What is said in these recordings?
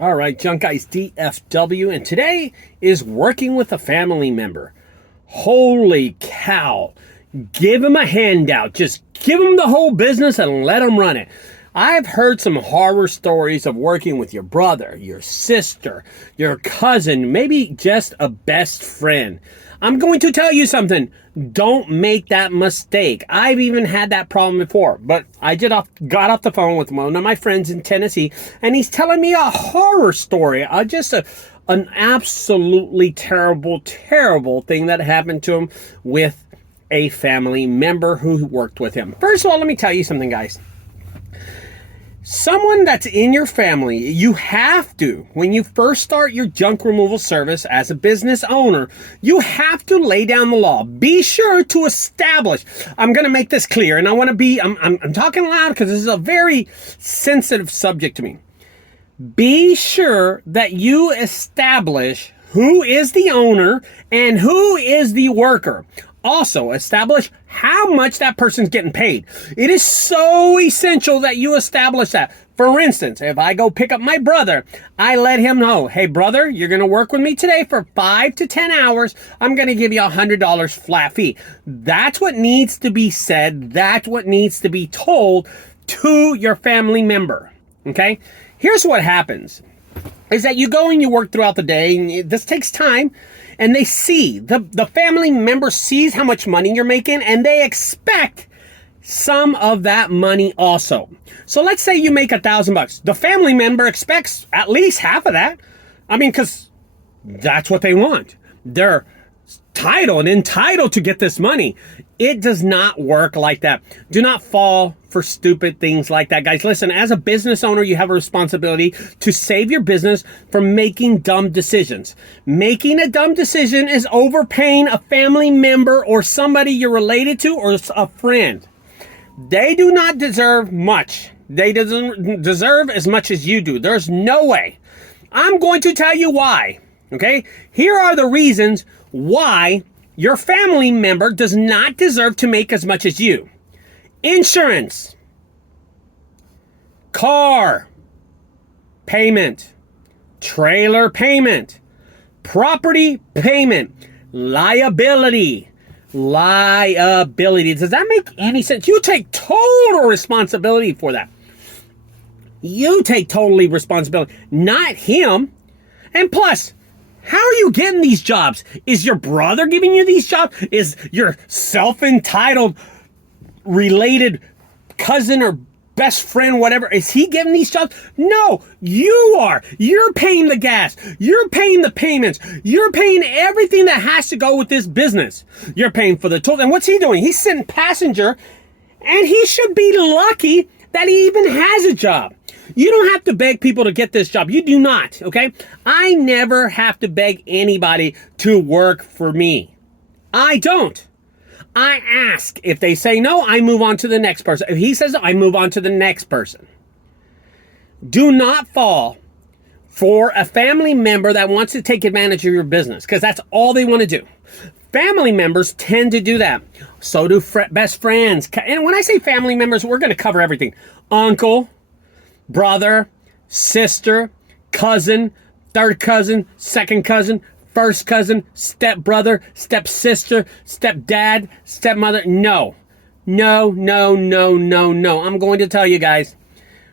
All right, JunkGuysdfw, and today is working with a family member. Holy cow. Give him a handout. Just give him the whole business and let him run it. I've heard some horror stories of working with your brother, your sister, your cousin, maybe just a best friend. I'm going to tell you something. Don't make that mistake. I've even had that problem before, but I got off the phone with one of my friends in Tennessee, and he's telling me a horror story, an absolutely terrible, terrible thing that happened to him with a family member who worked with him. First of all, let me tell you something, guys. Someone that's in your family, you have to, when you first start your junk removal service as a business owner, you have to lay down the law. Be sure to establish. I'm going to make this clear, and I want to be, I'm talking loud because this is a very sensitive subject to me. Be sure that you establish who is the owner and who is the worker. Also, establish how much that person's getting paid. It is so essential that you establish that. For instance, if I go pick up my brother, I let him know, hey brother, you're going to work with me today for 5 to 10 hours. I'm going to give you $100 flat fee. That's what needs to be said. That's what needs to be told to your family member. Okay? Here's what happens. Is that you go and you work throughout the day, and this takes time, and they see, the family member sees how much money you're making, and they expect some of that money also. So let's say you make $1,000. The family member expects at least half of that. I mean, because that's what they want. They're entitled to get this money. It does not work like that. Do not fall for stupid things like that, guys. Listen, as a business owner, you have a responsibility to save your business from making dumb decisions. Making a dumb decision is overpaying a family member or somebody you're related to or a friend. They do not deserve much. They don't deserve as much as you do. There's no way. I'm going to tell you why. Okay? Here are the reasons why your family member does not deserve to make as much as you. Insurance, car payment, trailer payment, property payment, liability. Does that make any sense? You take total responsibility for that. You take totally responsibility, not him. And plus, how are you getting these jobs? Is your brother giving you these jobs? Is your self-entitled related cousin or best friend, whatever, is he giving these jobs? No, you are. You're paying the gas. You're paying the payments. You're paying everything that has to go with this business. You're paying for the tools. And what's he doing? He's sitting passenger, and he should be lucky that he even has a job. You don't have to beg people to get this job. You do not, okay? I never have to beg anybody to work for me. I don't. I ask. If they say no, I move on to the next person. If he says no, I move on to the next person. Do not fall for a family member that wants to take advantage of your business, because that's all they want to do. Family members tend to do that. So do best friends. And when I say family members, we're going to cover everything. Uncle, brother, sister, cousin, third cousin, second cousin, first cousin, stepbrother, stepsister, stepdad, stepmother. No. I'm going to tell you guys,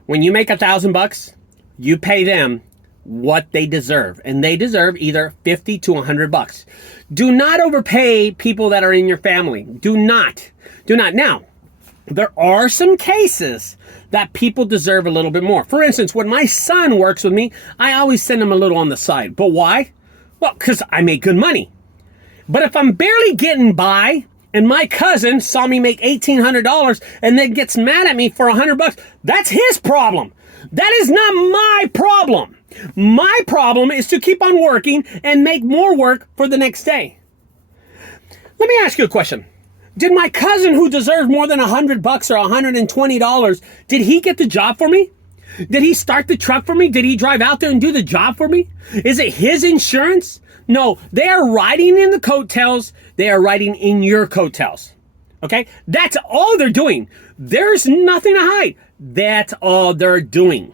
when you make $1,000, you pay them what they deserve, and they deserve either $50 to $100. Do not overpay people that are in your family. Do not. Now, there are some cases that people deserve a little bit more. For instance, when my son works with me, I always send him a little on the side. But why? Well, because I make good money. But if I'm barely getting by, and my cousin saw me make $1,800 and then gets mad at me for $100, that's his problem. That is not my problem. My problem is to keep on working and make more work for the next day. Let me ask you a question. Did my cousin, who deserved more than $100 or $120, did he get the job for me? Did he start the truck for me? Did he drive out there and do the job for me? Is it his insurance? No, they are riding in the coattails. They are riding in your coattails. Okay? That's all they're doing. There's nothing to hide. That's all they're doing.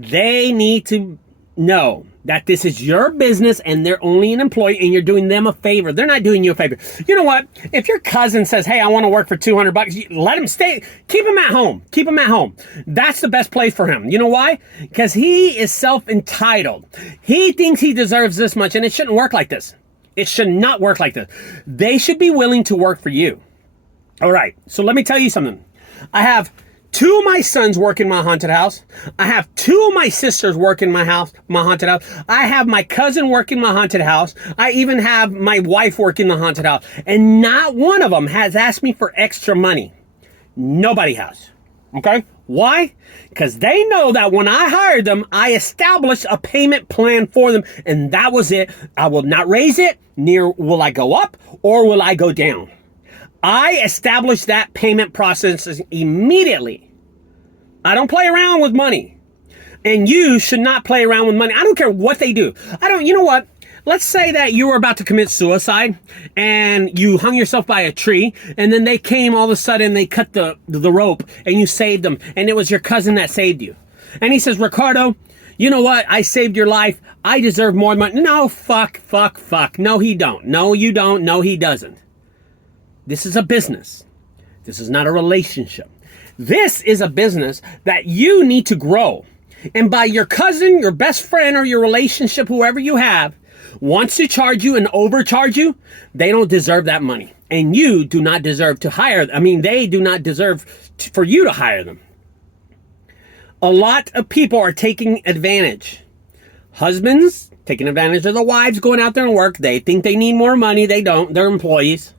They need to know that this is your business and they're only an employee and you're doing them a favor. They're not doing you a favor. You know what? If your cousin says, hey, I want to work for $200, let him stay. Keep him at home. Keep him at home. That's the best place for him. You know why? Because he is self-entitled. He thinks he deserves this much, and it shouldn't work like this. It should not work like this. They should be willing to work for you. All right. So let me tell you something. I have 2 of my sons work in my haunted house. I have 2 of my sisters work in my haunted house. I have my cousin work in my haunted house. I even have my wife work in the haunted house. And not one of them has asked me for extra money. Nobody has. Okay? Why? Because they know that when I hired them, I established a payment plan for them, and that was it. I will not raise it, neither will I go up, or will I go down. I established that payment process immediately. I don't play around with money. And you should not play around with money. I don't care what they do. You know what? Let's say that you were about to commit suicide and you hung yourself by a tree, and then they came all of a sudden, they cut the rope and you saved them, and it was your cousin that saved you. And he says, Ricardo, you know what? I saved your life. I deserve more money. No, fuck. No, he don't. No, you don't. No, he doesn't. This is a business. This is not a relationship. This is a business that you need to grow. And by your cousin, your best friend, or your relationship, whoever you have, wants to charge you and overcharge you, they don't deserve that money. And you do not deserve to hire them. I mean, they do not deserve for you to hire them. A lot of people are taking advantage. Husbands taking advantage of the wives going out there and work. They think they need more money. They don't. They're employees.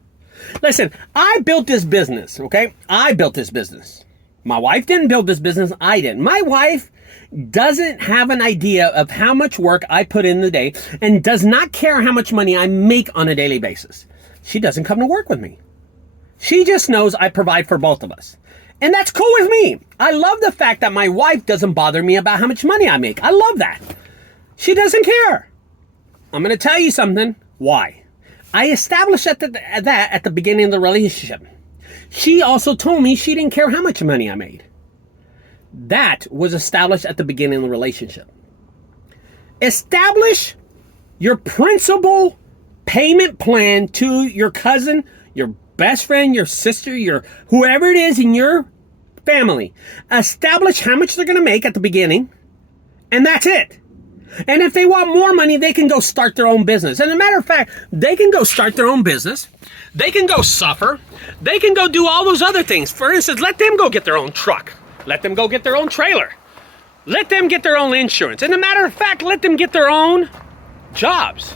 Listen, I built this business, okay? I built this business. My wife didn't build this business. I did. My wife doesn't have an idea of how much work I put in the day and does not care how much money I make on a daily basis. She doesn't come to work with me. She just knows I provide for both of us. And that's cool with me. I love the fact that my wife doesn't bother me about how much money I make. I love that. She doesn't care. I'm going to tell you something. Why? I established that at the beginning of the relationship. She also told me she didn't care how much money I made. That was established at the beginning of the relationship. Establish your principal payment plan to your cousin, your best friend, your sister, your whoever it is in your family. Establish how much they're going to make at the beginning, and that's it. And if they want more money, they can go start their own business. And as a matter of fact, they can go start their own business. They can go suffer. They can go do all those other things. For instance, let them go get their own truck. Let them go get their own trailer. Let them get their own insurance. And as a matter of fact, let them get their own jobs.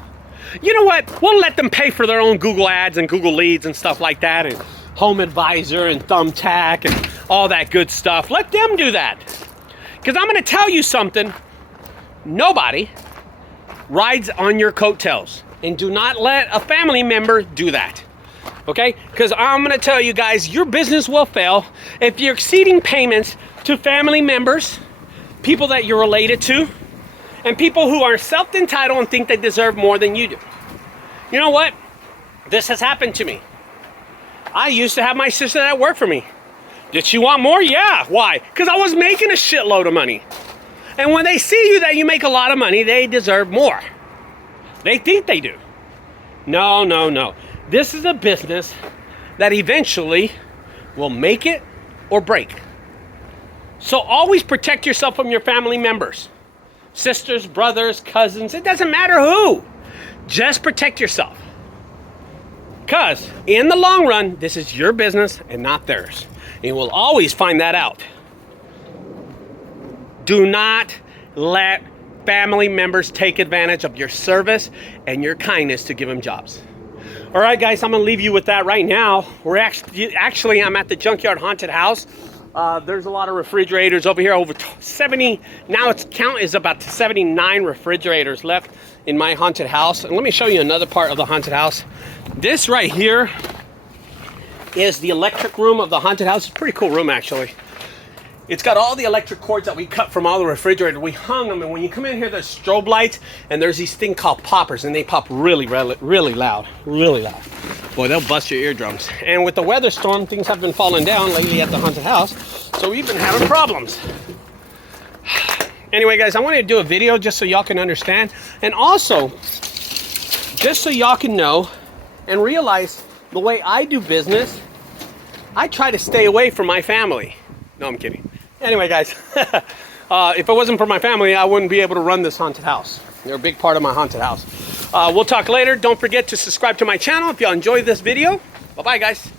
You know what? We'll let them pay for their own Google ads and Google leads and stuff like that, and Home Advisor and Thumbtack and all that good stuff. Let them do that. Because I'm going to tell you something. Nobody rides on your coattails, and do not let a family member do that. Okay? Because I'm going to tell you guys, your business will fail if you're exceeding payments to family members, people that you're related to, and people who are self-entitled and think they deserve more than you do. You know what? This has happened to me. I used to have my sister that worked for me. Did she want more? Yeah. Why? Because I was making a shitload of money. And when they see you that you make a lot of money, they deserve more. They think they do. No, no, no. This is a business that eventually will make it or break. So always protect yourself from your family members. Sisters, brothers, cousins, it doesn't matter who. Just protect yourself. Because in the long run, this is your business and not theirs. And you will always find that out. Do not let family members take advantage of your service and your kindness to give them jobs. All right, guys, I'm going to leave you with that right now. We're actually, I'm at the Junkyard Haunted House. There's a lot of refrigerators over here, over 70. Now its count is about 79 refrigerators left in my haunted house. And let me show you another part of the haunted house. This right here is the electric room of the haunted house. It's a pretty cool room, actually. It's got all the electric cords that we cut from all the refrigerators. We hung them, and when you come in here, there's strobe lights, and there's these things called poppers, and they pop really, really loud, really loud. Boy, they'll bust your eardrums. And with the weather storm, things have been falling down lately at the haunted house, so we've been having problems. Anyway, guys, I wanted to do a video just so y'all can understand. And also, just so y'all can know and realize the way I do business, I try to stay away from my family. No, I'm kidding. Anyway, guys, if it wasn't for my family, I wouldn't be able to run this haunted house. They're a big part of my haunted house. We'll talk later. Don't forget to subscribe to my channel if y'all enjoyed this video. Bye-bye, guys.